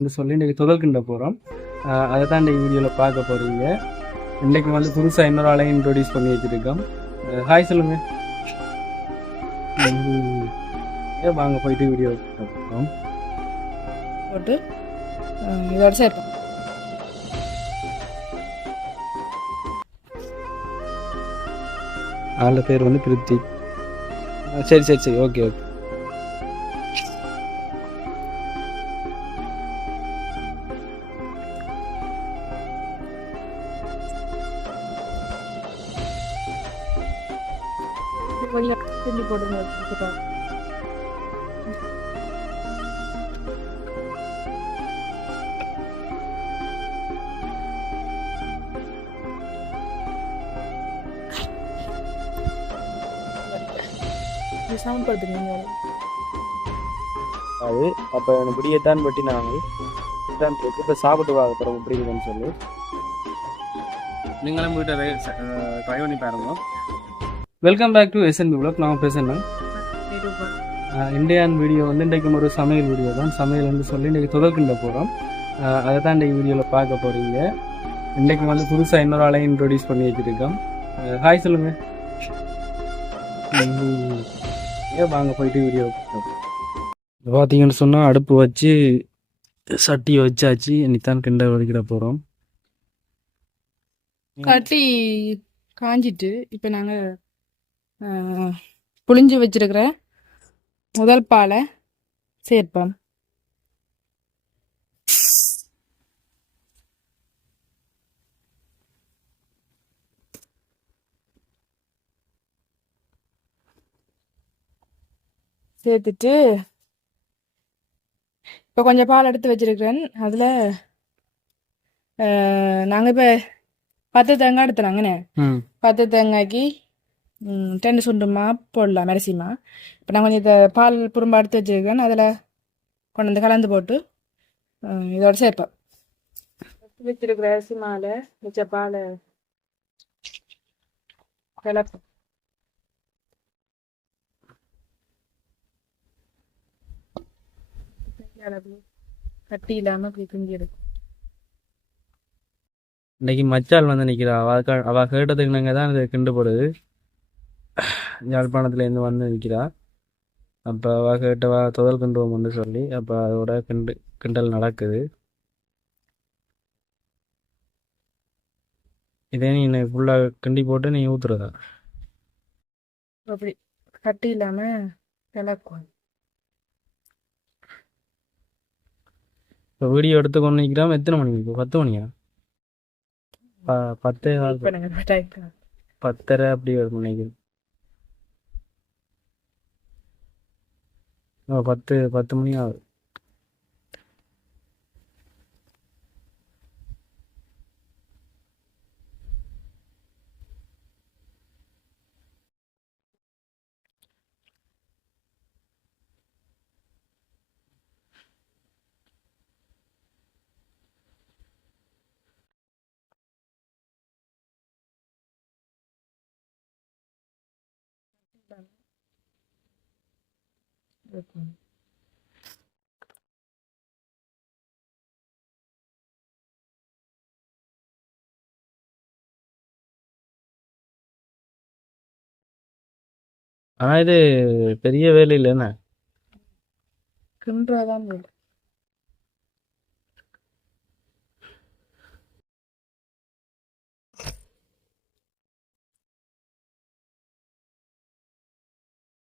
சொல்லி இன்றைக்கி துதல்கின்ற போகிறோம். அதை தான் இன்றைக்கி வீடியோவில் பார்க்க போகிறீங்க. இன்றைக்கு வந்து புதுசாக இன்னொரு ஆளையும் இன்ட்ரோடியூஸ் பண்ணி வச்சுருக்கோம். ஹாய் சொல்லுங்கள். வாங்க போயிட்டு வீடியோ பார்ப்போம். போட்டு இதோட சேர்ப்போம். ஆள பேர் வந்து பிருத்தி. சரி சரி சரி, ஓகே ஓகே. கொஞ்சம் போடுங்க. சவுண்ட் படுத்துங்க. அது அப்போ எனக்கு பிடியத்தான் பற்றி நாங்கள் இப்போ சாப்பிட்டு வாங்க அப்புறம் எப்படி இருக்குன்னு சொல்லி நீங்களும் போய்ட்டு ட்ரை பண்ணி பாருங்க. Welcome back to SNB vlog. நான் பேசுகிறேன். இந்தியான் வீடியோ வந்து இன்றைக்கும் ஒரு சமையல் வீடியோ தான். சமையல் வந்து சொல்லி இன்றைக்கி துதல்கின்ற போகிறோம். அதை தான் இன்றைக்கி வீடியோவில் பார்க்க போகிறீங்க. இன்றைக்கு வந்து புதுசாக இன்னொரு ஆளையும் இன்ட்ரோடியூஸ் பண்ணி வச்சுருக்கோம். ஹாய் சொல்லுங்கள். வாங்க போயிட்டு வீடியோ பார்த்தீங்கன்னு சொன்னால் அடுப்பு வச்சு சட்டி வச்சாச்சு. இன்னைத்தான் கிண்டல் வலிக்கிட போகிறோம். கட்டி காஞ்சிட்டு இப்போ நாங்கள் புளிஞ்சு வச்சிருக்கிற முதல் பாலை சேர்ப்போம். சேர்த்துட்டு இப்போ கொஞ்சம் பால் எடுத்து வச்சிருக்கிறேன். அதில் நாங்கள் இப்போ 10 தேங்காய் எடுத்துனாங்கண்ணே. 10 தேங்காய்க்கு 2 சுண்டுமா போடலாம் மெரசிமா. இப்போ நான் கொஞ்சம் இதை பால் புறம்பா எடுத்து வச்சிருக்கேன். அதில் கொண்டு வந்து கலந்து போட்டு இதோட சேர்ப்பேன். வச்சிருக்கிற அரிசி மாலை வச்ச பாலை கலப்பேன். கட்டி இல்லாமல் அப்படி பிஞ்சு எடுக்கும். இன்னைக்கு மச்சால் வந்து நிற்கிறா. அவள் கேட்டதுக்கு நாங்கள் தான் இது கிண்டு போடுது. யாழ்ப்பாணத்துலேருந்து வந்து நிற்கிறா. அப்போ அவள் கேட்டவா துதல் கிண்டுவோம்னு சொல்லி அப்போ அதோட கிண்டல் நடக்குது. இதே நீ ஃபுல்லாக கிண்டி போட்டு நீ ஊற்றுறதா அப்படி கட்டி இல்லாமல் கிளக்கும். இப்போ வீடியோ எடுத்து கொண்டு நிற்கிறாம எத்தனை மணிக்கு? இப்போ 10 மணியா? 10:30 அப்படி வரும் நினைக்கிறேன். 10 மணி ஆகுது. ஆனால் இது பெரிய வேலை இல்லைண்ணே. கிண்டுறதான்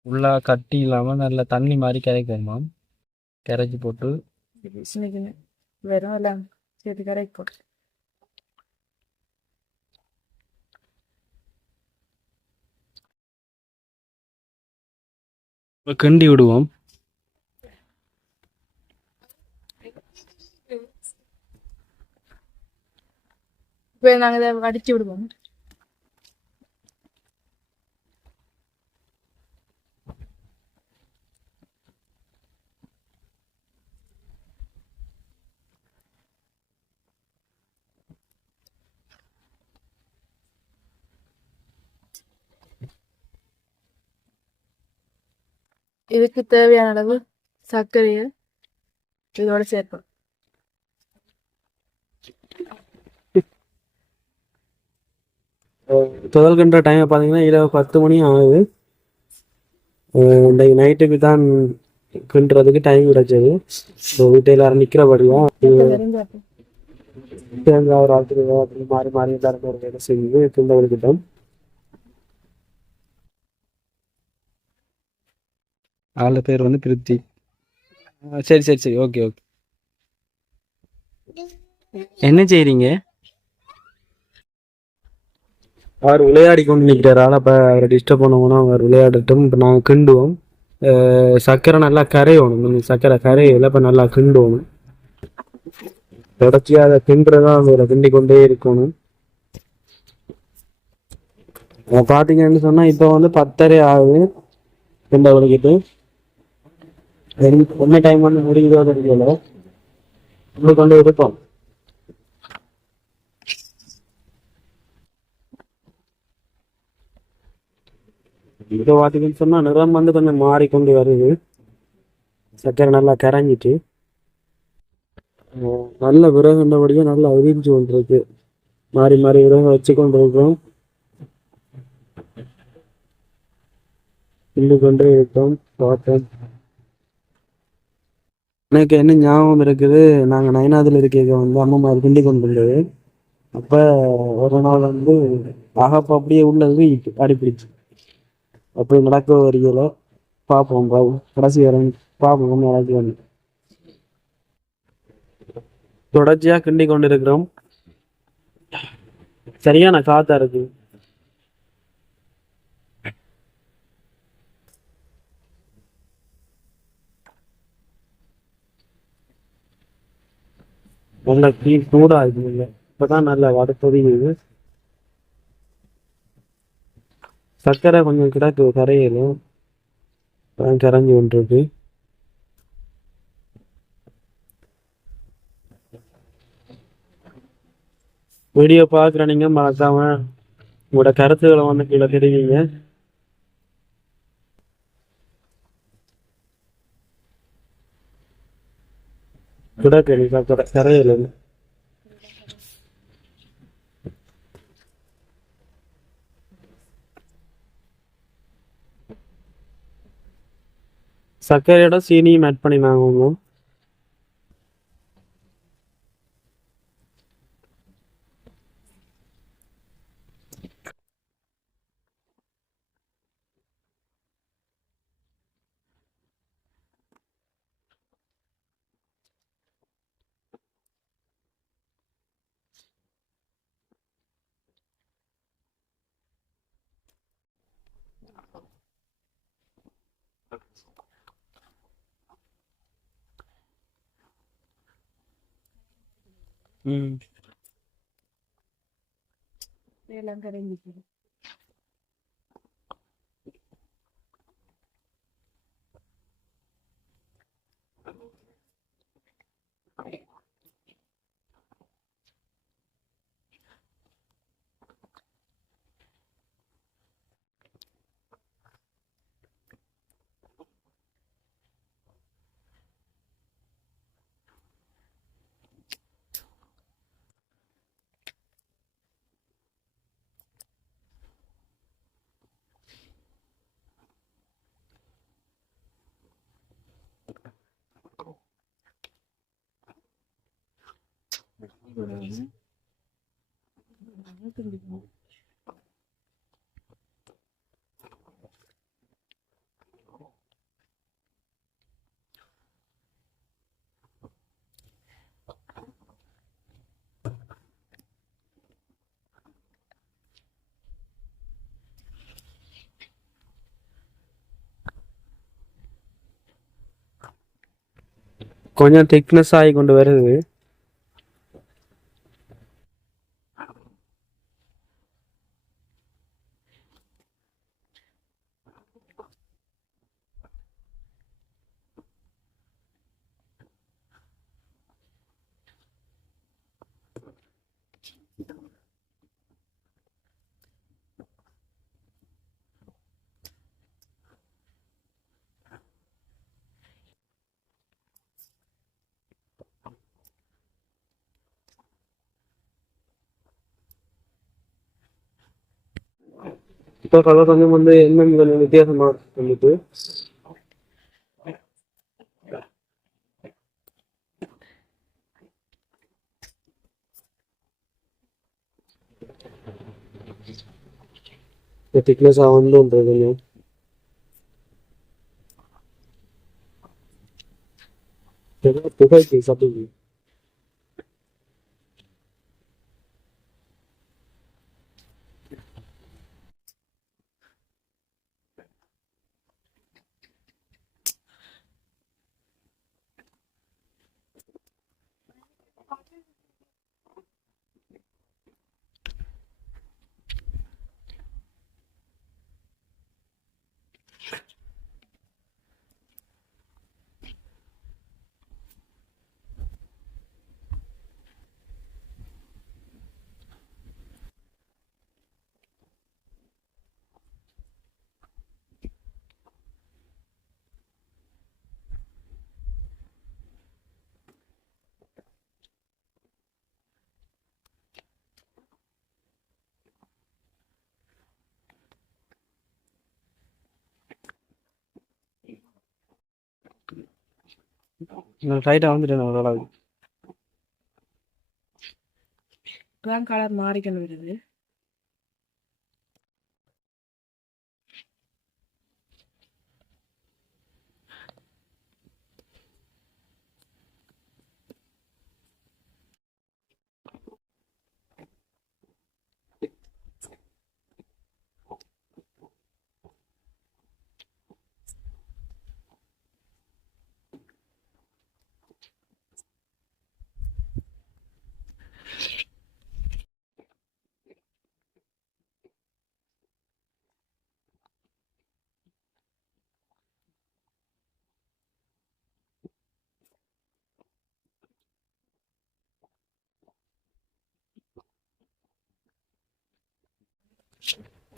உள்ளா கட்டி இல்லாமல் நல்ல தண்ணி மாதிரி கரைக்கணுமா. கரைச்சி போட்டு வெறும் எல்லாம் சேர்த்து கரைக்கு போட்டு கிண்டி விடுவோம். இப்போ நாங்கள் இதை வடிச்சு விடுவோம். இதுக்கு தேவையான அளவு சர்க்கரையை இதோட சேர்ப்போம். துதல் கிண்டுற டைம் பார்த்தீங்கன்னா இரவு 10 மணி ஆகுது. இன்றைக்கு நைட்டுக்கு தான் கிண்டுறதுக்கு டைம் கிடைச்சது. இப்போ வீட்டில் எல்லாரும் நிற்கிறபடியா தேங்காய் ஒரு ஆத்திரி அப்படி மாறி மாறி எல்லாரும் ஒரு வேலை செய்து கிண்ட விடுக்கிட்டோம். ஆளு பேர் வந்து பிரித்தி. சரி சரி சரி, ஓகே ஓகே. என்ன செய்றீங்க? அவர் விளையாடி கொண்டு நிற்கிறாரால அப்போ அவரை டிஸ்டர்ப் பண்ணுவோம்னா அவர் விளையாடட்டும். இப்போ நாங்கள் கிண்டுவோம். சர்க்கரை நல்லா கரையணும். சர்க்கரை கரையில இப்போ நல்லா கிண்டுவோம். தொடர்ச்சியாக அதை கிண்டுறதா அவரை கிண்டி கொண்டே இருக்கணும். பார்த்தீங்கன்னு சொன்னால் இப்போ வந்து 10:30 ஆகுது கிண்ட விளக்கிட்டு. என்ன டைம் வந்து முடியுதோ தெரியல, இப்படி கொண்டு இருப்போம். இப்போ பார்த்தீங்கன்னு சொன்னால் நிறம் வந்து கொஞ்சம் மாறிக்கொண்டு வருது. சர்க்கரை நல்லா கரைஞ்சிட்டு நல்ல விறகுண்டபடியே நல்லா உதிர்ச்சி கொண்டிருக்கு. மாறி மாறி விறகு வச்சு கொண்டு இருக்கோம். கிண்டு கொண்டே இருக்கோம். பார்த்தோம். எனக்கு என்ன ஞாபகம் இருக்குது, நாங்கள் நயனாதில் இருக்க வந்து அம்மா மாதிரி கிண்டி கொண்டு இருந்தது. அப்போ ஒரு நாள் வந்து அகப்போ அப்படியே உள்ளது அடிப்பிடிச்சு. அப்படி நடக்க வரையில பார்ப்போம் கடைசி வரை பார்ப்போம் நடக்க வந்து தொடர்ச்சியாக கிண்டி கொண்டு இருக்கிறோம். சரியான காத்தா இருக்கு. நல்லா டீ சூடா இருக்குங்க. இப்பதான் நல்லா வடப்பொதியுது. சர்க்கரை கொஞ்சம் கிடக்கு கரையிலும் கரைஞ்சி கொண்டிருக்கு. வீடியோ பார்க்குற நீங்க மறக்காம உங்களோட கருத்துக்களை வந்து கீழே தெரிவிங்க. கிடக்கு சர்க்கரை கரையில. சர்க்கரையோட சீனியும் ஆட் பண்ணி வாங்குவோம். ம் கொஞ்சம் திக்னஸ் ஆகி கொண்டு வருது. இப்போ கலர் கொஞ்சம் வந்து என்னென்ன கொஞ்சம் வித்தியாசமா வந்துட்டு திக்னஸா வந்துன்றது புகைக்கு சத்துக்கு ரைட்டாக வந்துட்டேன் ஓரளவு. இப்பதான் கலர் மாறிக்கணும் வருது.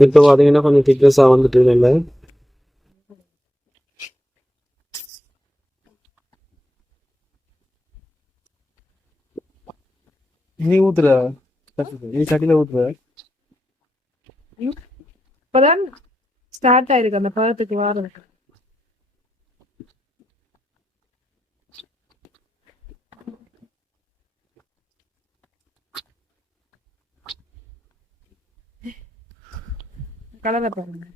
இப்போ பார்த்தீங்கன்னா கொஞ்சம் திக்னஸாக வந்துட்டு இல்லை. நீ ஊத்துற நீ சட்டியில் ஊத்துற இப்பதான் ஸ்டார்ட் ஆயிருக்கு அந்த பழத்துக்கு வாரதுக்கு. கலரை பாருங்க.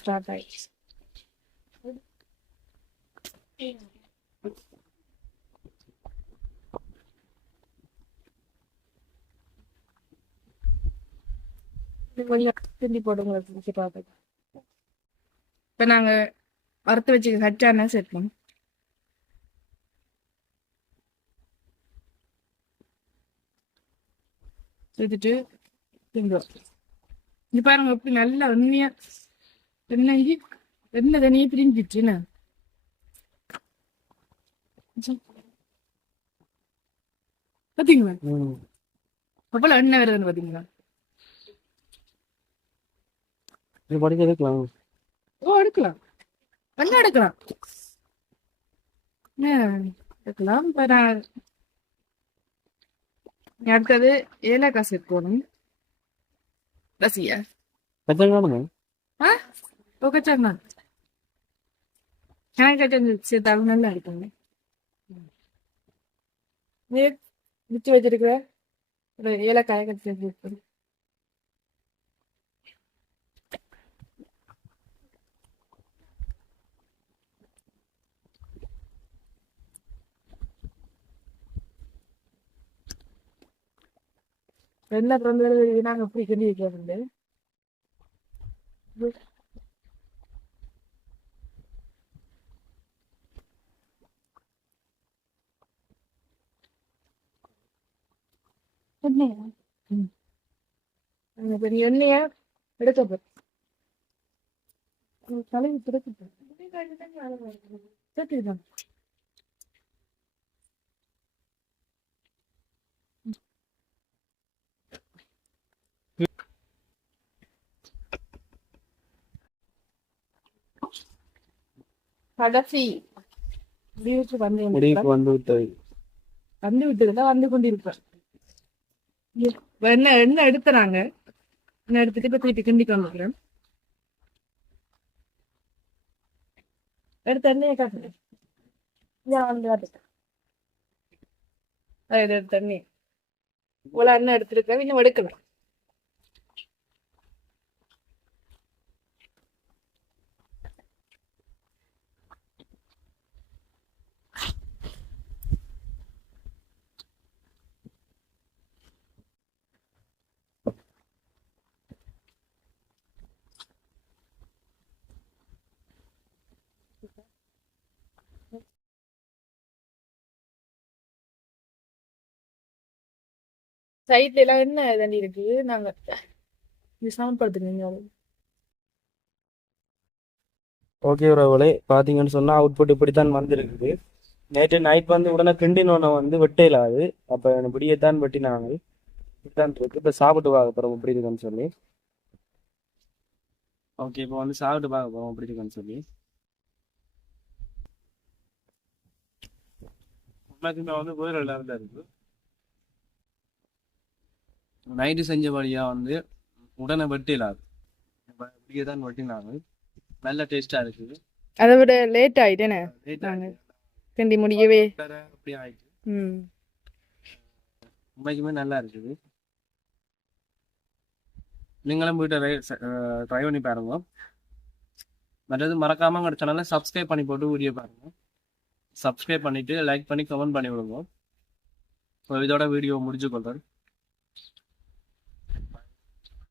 ஸ்டார்ட் ஆயிடுச்சு. கொஞ்சம் திரும்பி போடுங்க பார்த்து. இப்போ நாங்க வறுத்து வச்சுக்க கச்சான சேர்ப்போம். சேர்த்துட்டு திங்குறோம். இங்க பாருங்க எப்படி நல்லா எண்ணெயா எண்ணெய் தனியே பிரிஞ்சிச்சுன்னு பாத்தீங்களா? அவ்வளவு எண்ணெய் வருதுன்னு பாத்தீங்களா? படிக்க எடுக்கலாம். ஓ எடுக்கலாம், எண்ணெய் எடுக்கலாம், எடுக்கலாம். இப்ப நான் அடுத்தது ஏலக்காய் சேர்க்கணும். ரசியா கச்சங்காடுங்க கச்சாங்க கச்சா சேர்த்தாலும் நல்லா இருக்குங்க. மிச்சு வச்சிருக்கிற ஒரு ஏலக்காயை கட்டி சேர்க்கணும். என்ன பிறந்த நாங்க எப்படி கிண்டி வைக்கிறது. பெரிய எண்ணெயா எடுக்க தலைவி துடைக்க கடைசி முடிவுக்கு வந்து வந்து விட்டது. வந்து விட்டுருந்தா வந்து கொண்டிருப்பேன். எண்ணெய் எண்ணெய் எடுத்துறாங்க. எண்ணெய் எடுத்துட்டு இப்போ திருப்பி கிண்டிக்கு வந்துக்கிறேன். எடுத்த எண்ணெயை காட்டுறேன். நான் வந்து காட்டுறேன். எடுத்த எண்ணெய் இவ்வளோ எண்ணெய் எடுத்துருக்கேன். இன்னும் எடுக்கலாம். சைட்ல எல்லாம் என்ன தண்ணி இருக்கு. நாங்க இது சமப்படுத்துங்க. ஓகே உறவுகளே, பார்த்தீங்கன்னு சொன்னால் அவுட்புட் இப்படித்தான் வந்திருக்குது. நேற்று நைட் வந்து உடனே கிண்டினோன்னு வந்து வெட்டையிலாது. அப்போ இப்படியேத்தான் வெட்டினாங்க. இப்படித்தான் இருக்கு. இப்போ சாப்பிட்டு பார்க்க போகிறோம் எப்படி இருக்குன்னு சொல்லி. ஓகே, இப்போ வந்து சாப்பிட்டு பார்க்க போகிறோம் எப்படி இருக்குன்னு சொல்லி. உண்மைக்குமே வந்து வேறு லெவலில் இருக்கு. நைட்டு செஞ்சபடியாக வந்து உடனே வெட்டிலாது. இப்படியே தான் வெட்டினாங்க. நல்ல டேஸ்ட்டாக இருக்குது. அதை விட லேட் ஆயிட்டேனே கிண்டி முடியவே. அப்படி ஆயிடுச்சு. ம், உண்மைக்குமே நல்லா இருக்குது. நீங்களும் போயிட்டு ட்ரை பண்ணி பாருங்க. மற்றது மறக்காம உங்களோட சேனலை சப்ஸ்கிரைப் பண்ணி போட்டு வீடியோ பாருங்க. சப்ஸ்கிரைப் பண்ணிட்டு லைக் பண்ணி கமெண்ட் பண்ணி விடுங்க. இதோட வீடியோ முடிச்சு கொள்றேன்.